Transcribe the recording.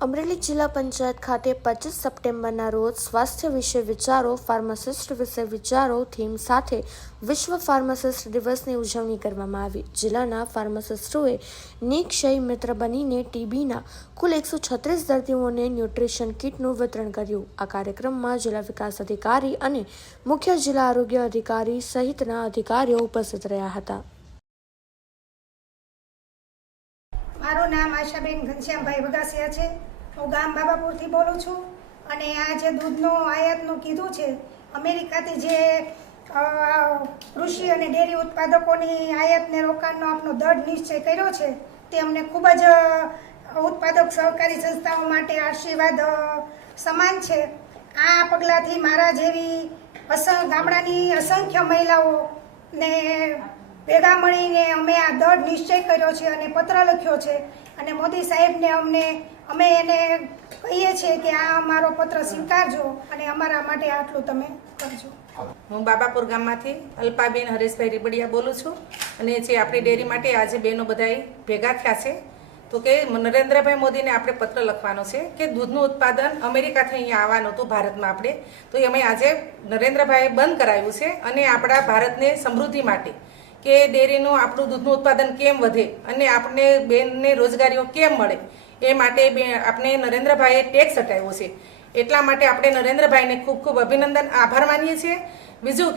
અમરેલી જિલ્લા પંચાયત ખાતે પચીસ સપ્ટેમ્બરના રોજ સ્વાસ્થ્ય વિશે વિચારો, ફાર્માસિસ્ટ વિશે વિચારો, થીમ સાથે વિશ્વ ફાર્માસિસ્ટ દિવસની ઉજવણી કરવામાં આવી. જિલ્લાના ફાર્માસિસ્ટોએ નિક્ષય મિત્ર બનીને ટીબીના કુલ એકસો છત્રીસ દર્દીઓને ન્યુટ્રિશન કિટનું વિતરણ કર્યું. આ કાર્યક્રમમાં જિલ્લા વિકાસ અધિકારી અને મુખ્ય જિલ્લા આરોગ્ય અધિકારી સહિતના અધિકારીઓ ઉપસ્થિત રહ્યા હતા. મારું નામ આશાબેન ઘનશ્યામભાઈ વગાસિયા છે. હું ગામ બાબાપુરથી બોલું છું અને આ જે દૂધનું આયાતનું કીધું છે, અમેરિકાથી જે કૃષિ અને ડેરી ઉત્પાદકોની આયાતને રોકાણનો આપનો દઢ નિશ્ચય કર્યો છે, તે અમને ખૂબ જ ઉત્પાદક સહકારી સંસ્થાઓ માટે આશીર્વાદ સમાન છે. આ પગલાંથી મારા જેવી અસ, ગામડાની અસંખ્ય મહિલાઓને ભેગા મળીને અમે આ દળ નિશ્ચય કર્યો છે અને પત્ર લખ્યો છે. અને મોદી સાહેબને અમને, અમે એને કહીએ છીએ કે આ અમારો પત્ર સ્વીકારજો અને અમારા માટે આટલું તમે કરજો. હું બાબાપુર ગામમાંથી અલ્પાબેન હરેશભાઈ રીબડિયા બોલું છું અને જે આપણી ડેરી માટે આજે બહેનો બધાએ ભેગા થયા છે. તો કે નરેન્દ્રભાઈ મોદીને આપણે પત્ર લખવાનો છે કે દૂધનું ઉત્પાદન અમેરિકાથી અહીંયા આવવાનું હતું, ભારતમાં આપણે. તો અમે આજે નરેન્દ્રભાઈએ બંધ કરાવ્યું છે અને આપણા ભારતને સમૃદ્ધિ માટે. કે ડેરીનું આપણું દૂધનું ઉત્પાદન કેમ વધે અને આપણે બેનને રોજગારીઓ કેમ મળે? એ માટે બે આપણે નરેન્દ્રભાઈએ ટેક્સ હટાવ્યો છે. એટલા માટે આપણે નરેન્દ્રભાઈને ખૂબ ખૂબ અભિનંદન, આભાર માનીએ છીએ. બીજું કે